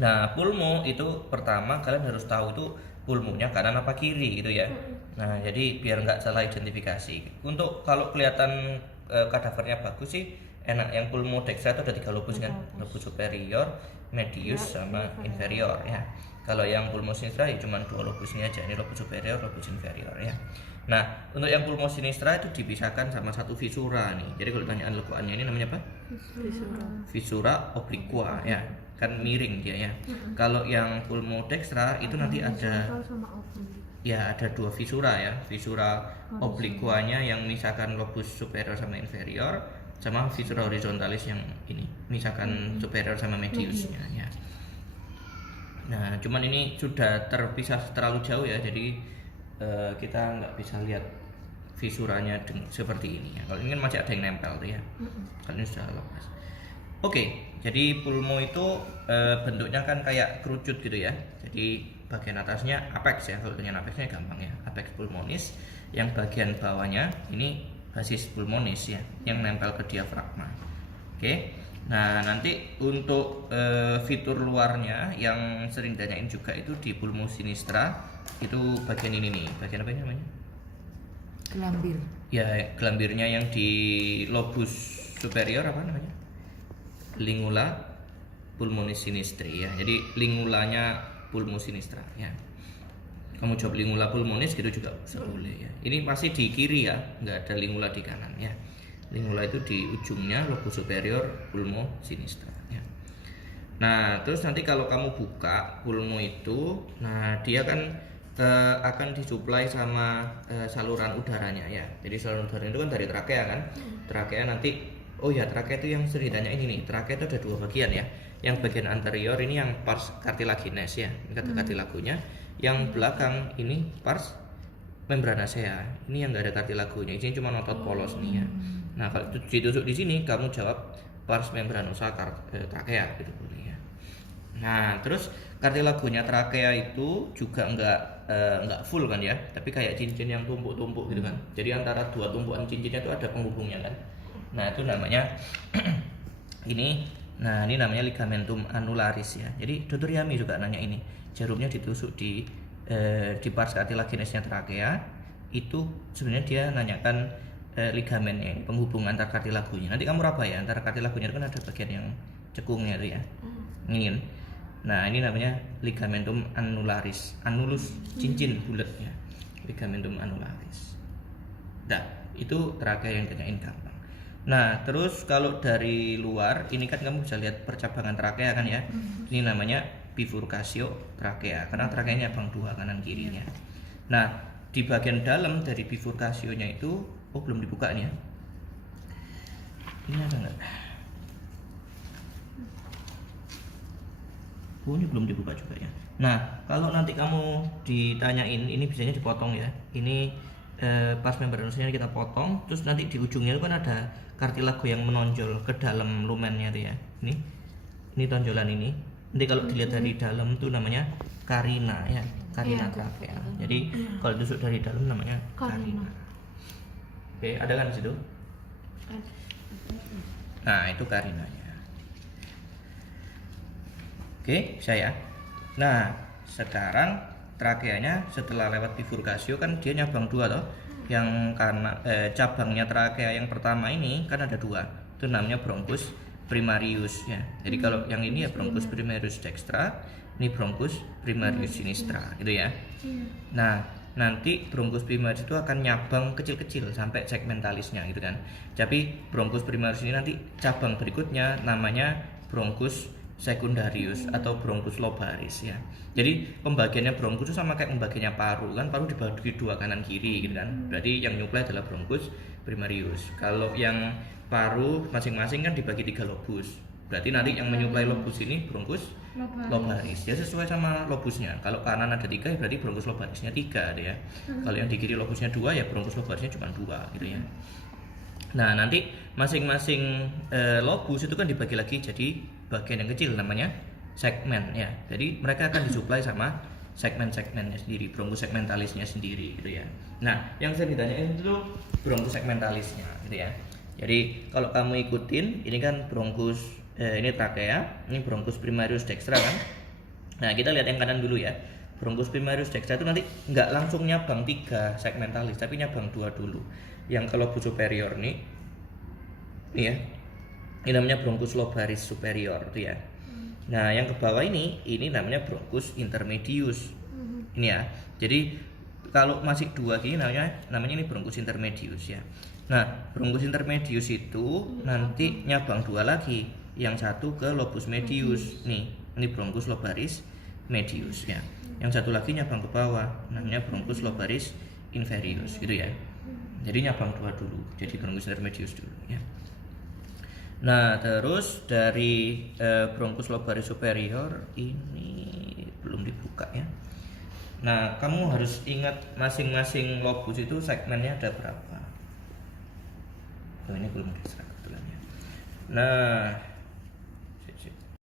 Nah, pulmo itu pertama kalian harus tahu itu pulmonya kanan apa kiri gitu ya. Nah, jadi biar nggak salah identifikasi. Untuk kalau kelihatan kadavernya bagus sih, enak yang pulmo dextra itu ada 3 lobus kan, lobus superior, medius sama inferior ya. Kalau yang pulmo sinistra ya cuma 2 lobus ini aja, ini lobus superior, lobus inferior ya. Nah, untuk yang pulmo sinistra itu dipisahkan sama satu visura nih. Jadi kalau tanyaan lekuannya ini namanya apa? Visura obliqua ya, kan miring dia ya. Kalau yang pulmo dextra itu nanti ada ya ada 2 visura ya, visura obliquanya yang misalkan lobus superior sama inferior, sama visura horizontalis yang ini misalkan superior sama mediusnya ya. Nah, cuman ini sudah terpisah terlalu jauh ya, jadi kita nggak bisa lihat visuranya seperti ini ya. Kalau ini kan masih ada yang nempel tuh ya. Kalau ini sudah lepas. Oke, jadi pulmo itu bentuknya kan kayak kerucut gitu ya. Jadi bagian atasnya apex ya, kalau dengan apexnya gampang ya, apex pulmonis. Yang bagian bawahnya ini basis pulmonis ya, yang nempel ke diafragma. Oke, nah nanti untuk fitur luarnya yang sering ditanyain juga itu di pulmo sinistra, itu bagian ini nih, bagian apa ini namanya? Gelambir. Ya, gelambirnya yang di lobus superior apa namanya? Lingula pulmonis sinistri ya. Jadi lingulanya pulmo sinistra ya. Kamu jawab lingula pulmonis gitu juga bisa boleh ya. Ini pasti di kiri ya, nggak ada lingula di kanan ya. Lingula itu di ujungnya lobus superior pulmo sinistra ya. Nah, terus nanti kalau kamu buka pulmo itu, nah dia kan akan disuplai sama saluran udaranya ya. Jadi saluran udara itu kan dari trakea kan. Trakea nanti, oh ya trakea itu yang sering ditanya ini nih. Trakea itu ada 2 bagian ya. Yang bagian anterior ini yang pars cartilaginous ya, ini kata kartilagunya. Yang belakang ini pars membranacea. Ini yang nggak ada kartilagunya. Ini cuma otot polos nih ya. Nah kalau ditusuk di sini, kamu jawab pars membranosa trakea gitu boleh ya. Nah terus kartilagunya trakea itu juga nggak full kan ya, tapi kayak cincin yang tumpuk-tumpuk gitu kan. Jadi antara 2 tumpukan cincinnya itu ada penghubungnya kan. Nah itu namanya ini, nah ini namanya ligamentum annularis ya. Jadi Dr. Yami juga nanya ini, jarumnya ditusuk di pars cartilaginesnya trakea, itu sebenarnya dia nanyakan ligamennya ini, penghubung antar kartilagunya. Nanti kamu raba ya, antara kartilagunya itu kan ada bagian yang cekungnya itu ya. Ini. Nah, ini namanya ligamentum annularis. Annulus cincin bulat ya. Ligamentum annularis. Nah, itu trakea yang ditanyain gampang. Nah, terus kalau dari luar, ini kan kamu bisa lihat percabangan trakea kan ya. Ini namanya bifurcatio trakea, karena trakeanya abang 2 kanan kirinya. Nah, di bagian dalam dari bifurcasionya itu, oh belum dibuka nih ya. Ini ada nggak? Oh ini belum dibuka juga ya. Nah, kalau nanti kamu ditanyain, ini biasanya dipotong ya. Ini pas membranusnya kita potong, terus nanti di ujungnya itu kan ada kartilago yang menonjol ke dalam lumennya itu ya. Ini tonjolan ini. Nanti kalau dilihat dari dalam itu namanya karina ya, karina trakea. Jadi kalau ditusuk dari dalam namanya karina. Oke, ada kan di situ? Nah, itu karinanya. Oke, saya. Nah, sekarang trakeanya setelah lewat bifurcatio kan dia nyabang 2 toh. Yang karena cabangnya trakea yang pertama ini kan ada 2. Itu namanya bronchus primarius ya. Jadi kalau yang ini ya bronchus primarius dextra, ini bronchus primarius sinistra gitu ya. Nah, nanti bronchus primarius itu akan nyabang kecil-kecil sampai segmentalisnya gitu kan. Tapi bronchus primarius ini nanti cabang berikutnya namanya bronchus secundarius atau bronchus lobaris ya. Jadi pembagiannya bronchus itu sama kayak pembagiannya paru kan, paru dibagi 2 kanan kiri gitu kan. Berarti yang nyuplai adalah bronchus primarius. Kalau yang paru masing-masing kan dibagi 3 lobus. Berarti nanti yang menyuplai lobus ini bronchus lobaris. Ya sesuai sama lobusnya. Kalau kanan ada 3 ya berarti bronchus lobarisnya 3 ada ya. Kalau yang di kiri lobusnya 2 ya bronchus lobarisnya cuma 2 gitu ya. Nah, nanti masing-masing lobus itu kan dibagi lagi jadi bagian yang kecil namanya segmen ya. Jadi mereka akan disuplai sama segmen-segmennya sendiri, bronchus segmentalisnya sendiri gitu ya. Nah, yang saya ditanyain itu bronchus segmentalisnya gitu ya. Jadi kalau kamu ikutin, ini kan bronchus ini trakea, ini bronchus primarius dextra kan. Nah, kita lihat yang kanan dulu ya. Bronchus primarius dextra itu nanti nggak langsung nyabang 3 segmentalis, tapi nyabang 2 dulu. Yang ke lobus superior nih ya, ini namanya bronchus lobaris superior itu ya. Nah, yang ke bawah ini namanya bronchus intermedius. Ini ya. Jadi kalau masih 2 gini namanya ini bronchus intermedius ya. Nah, bronchus intermedius itu nanti nyabang 2 lagi. Yang satu ke lobus medius. Nih, ini bronchus lobaris medius ya. Yang satu lagi nyabang ke bawah, namanya bronchus lobaris inferius gitu ya. Jadi nyabang 2 dulu. Jadi bronchus intermedius dulu ya. Nah, terus dari bronchus lobaris superior ini belum dibuka ya. Nah, kamu harus ingat masing-masing lobus itu segmennya ada berapa. Oh, ini belum diserap kebetulan ya. Nah,